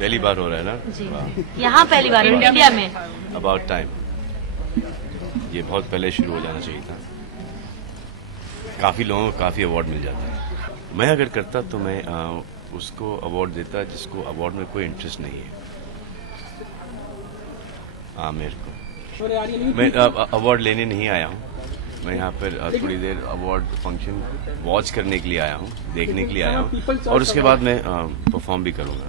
पहली बार हो रहा है ना जी। यहाँ पहली बार इंडिया में। अबाउट टाइम, ये बहुत पहले शुरू हो जाना चाहिए था। काफी लोगों को काफी अवार्ड मिल जाता है। मैं अगर करता तो मैं उसको अवार्ड देता जिसको अवार्ड में कोई इंटरेस्ट नहीं है। मेरे को मैं अवार्ड लेने नहीं आया हूँ। मैं यहाँ पर थोड़ी देर अवार्ड फंक्शन वॉच करने के लिए आया हूँ, देखने के लिए आया हूँ, और उसके बाद मैं परफॉर्म भी करूँगा।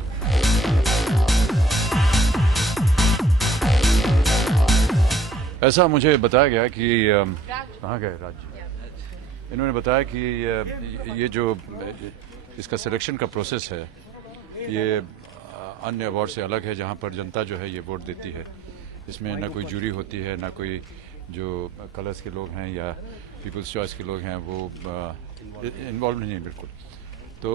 ऐसा मुझे बताया गया कि कहाँ गए राज्य, इन्होंने बताया कि ये जो इसका सिलेक्शन का प्रोसेस है ये अन्य अवार्ड से अलग है, जहाँ पर जनता जो है ये वोट देती है। इसमें ना कोई जूरी होती है, ना कोई जो कलर्स के लोग हैं या पीपल्स चॉइस के लोग हैं वो इन्वॉल्व नहीं है बिल्कुल। तो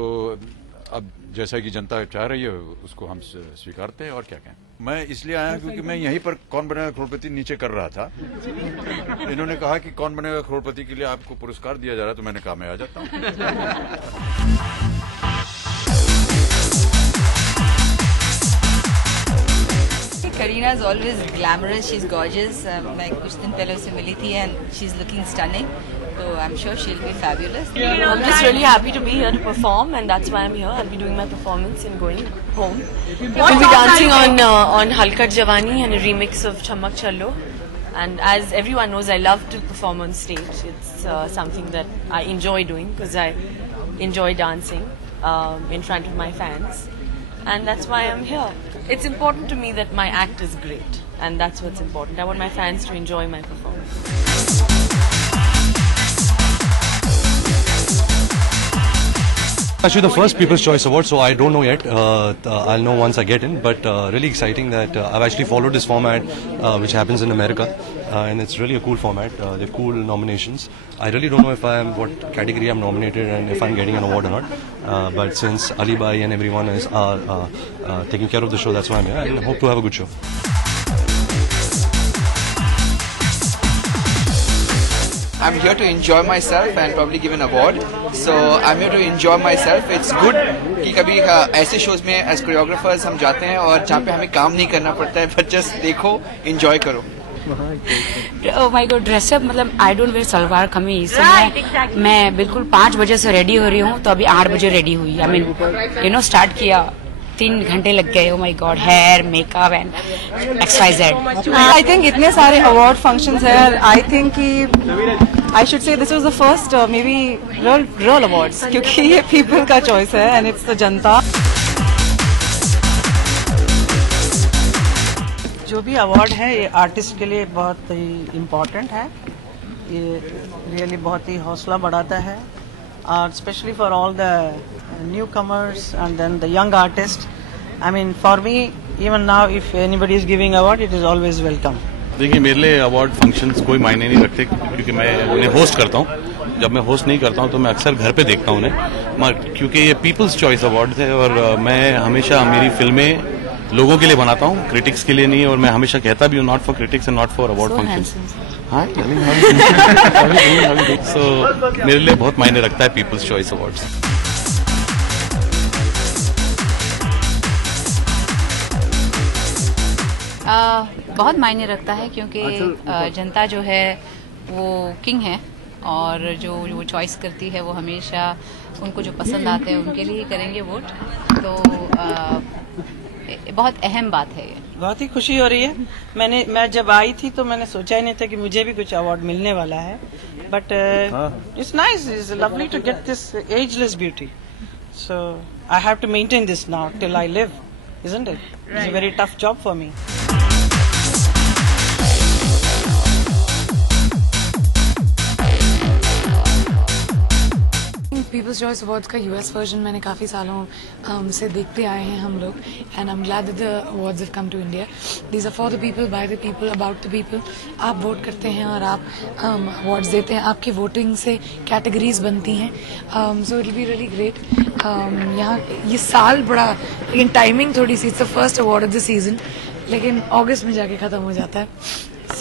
अब जैसा कि जनता चाह रही है उसको हम स्वीकारते हैं और क्या कहें। मैं इसलिए आया क्योंकि मैं यहीं पर कौन बनेगा करोड़पति नीचे कर रहा था। इन्होंने कहा कि कौन बनेगा करोड़पति के लिए आपको पुरस्कार दिया जा रहा है, तो मैंने कहा मैं आ जाता हूँ। Kareena is always glamorous. She's gorgeous. मैं कुछ दिन पहले उससे मिली थी and she's looking stunning. So I'm sure she'll be fabulous. I'm just really happy to be here to perform, and that's why I'm here. I'll be doing my performance and going home. We'll be dancing on Halkat Javani and a remix of Chammak Challo. And as everyone knows, I love to perform on stage. It's something that I enjoy doing because I enjoy dancing in front of my fans. And that's why I'm here. It's important to me that my act is great, and that's what's important. I want my fans to enjoy my performance. Actually, the first People's Choice Award, so I don't know yet. I'll know once I get in. But really exciting that I've actually followed this format, which happens in America, and it's really a cool format. They're cool nominations. I really don't know if what category I'm nominated and if I'm getting an award or not. But since Ali Bhai and everyone is taking care of the show, that's why I'm here, and hope to have a good show. I'm here to enjoy myself and probably give an award. So I'm here to enjoy myself. It's good कि कभी ऐसे shows में as choreographers हम जाते हैं और जहाँ पे हमें काम नहीं करना पड़ता है, but just देखो, enjoy करो. Oh my God, dress up मतलब I don't wear salwar kameez. मैं बिल्कुल 5 बजे से रेडी हो रही हूँ, तो अभी 8 बजे रेडी हुई. I mean, start किया, 3 घंटे लग गए. Oh my God, hair, makeup and XYZ. I think इतने सारे award functions हैं. I think कि I should say this was the first maybe real awards क्योंकि ये people का choice है and it's the जनता. जो भी अवार्ड है ये आर्टिस्ट के लिए बहुत ही इम्पोर्टेंट है. ये रियली बहुत ही हौसला बढ़ाता है, और specially for all the newcomers and then the young artist. I mean for me even now if anybody is giving award it is always welcome. देखिए, मेरे लिए अवार्ड फंक्शंस कोई मायने नहीं रखते क्योंकि मैं उन्हें होस्ट करता हूँ. जब मैं होस्ट नहीं करता हूँ तो मैं अक्सर घर पे देखता हूँ उन्हें, क्योंकि ये पीपल्स चॉइस अवार्ड है और मैं हमेशा मेरी फिल्में लोगों के लिए बनाता हूँ, क्रिटिक्स के लिए नहीं. और मैं हमेशा कहता भी हूँ not for critics and not for award functions. हाँ, सो मेरे लिए बहुत मायने रखता है पीपल्स चॉइस अवार्ड्स. बहुत मायने रखता है क्योंकि जनता जो है वो किंग है, और जो वो चॉइस करती है वो हमेशा उनको जो पसंद आते हैं उनके लिए ही करेंगे वोट. तो बहुत अहम बात है ये. बहुत ही खुशी हो रही है. मैं जब आई थी तो मैंने सोचा ही नहीं था कि मुझे भी कुछ अवार्ड मिलने वाला है. But it's nice, it's lovely to get this ageless beauty. So I have to maintain this now till I live, isn't it? It's a very tough job for me. People's choice awards का US version मैंने काफ़ी सालों से देखते आए हैं हम लोग, and I am glad that the awards have come to India. These are for the people, by the people, about the people. आप वोट करते हैं और आप अवार्ड्स देते हैं. आपकी वोटिंग से कैटेगरीज बनती हैं. So it will be really great. यहाँ ये साल बड़ा, लेकिन टाइमिंग थोड़ी सी, it's the first award of the season, लेकिन अगस्त में जाके ख़त्म हो जाता है.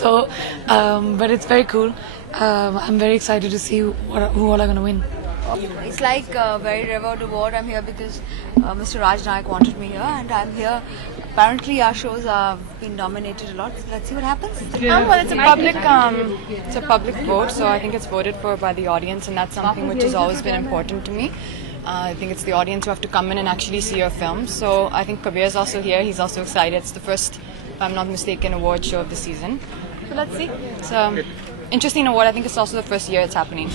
So but it's very cool. I am very excited to see who all are gonna win. It's like a very revered award. I'm here because Mr. Raj Naik wanted me here, and I'm here. Apparently, our shows have been nominated a lot. So let's see what happens. Well, it's a public vote, so I think it's voted for by the audience, and that's something which has always been important to me. I think it's the audience who have to come in and actually see your film. So I think Kabir is also here. He's also excited. It's the first, if I'm not mistaken, award show of the season. So let's see. It's an interesting award. I think it's also the first year it's happening.